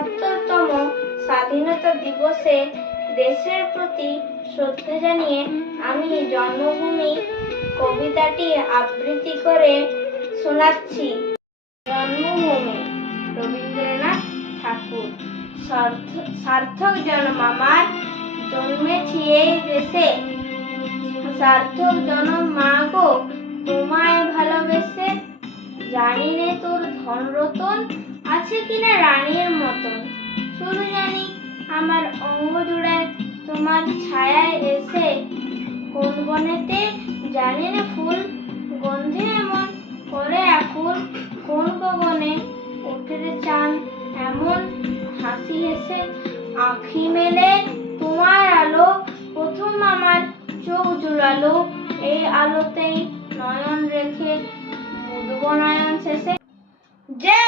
৭৫তম স্বাধীনতা দিবসে দেশের প্রতি শ্রদ্ধা জানিয়ে আমি জন্মভূমি কবিতাটি আবৃত্তি করে শোনাচ্ছি। জন্মভূমি, রবীন্দ্রনাথ ঠাকুর। সার্থক জন্ম আমার, জন্মেছি এই দেশে, সার্থক জন্ম মা গো তোমায় ভালোবেসে। জানি নে তোর ধন রতন আছে কিনা রানীর মতন, শুধু জানি আমার অঙ্গ জুড়ে তোমার ছায়ায় এসে। কোন বনেতে জানি না ফুল গন্ধে এমন করে আকুল, কোন গগনে ওঠে রে চাঁদ এমন হাসি হেসে। আঁখি মেলে তোমার আলো প্রথম আমার চোখ জুড়ালো, এই আলোতেই নয়ন রেখে মুদব নয়ন শেষে। জয়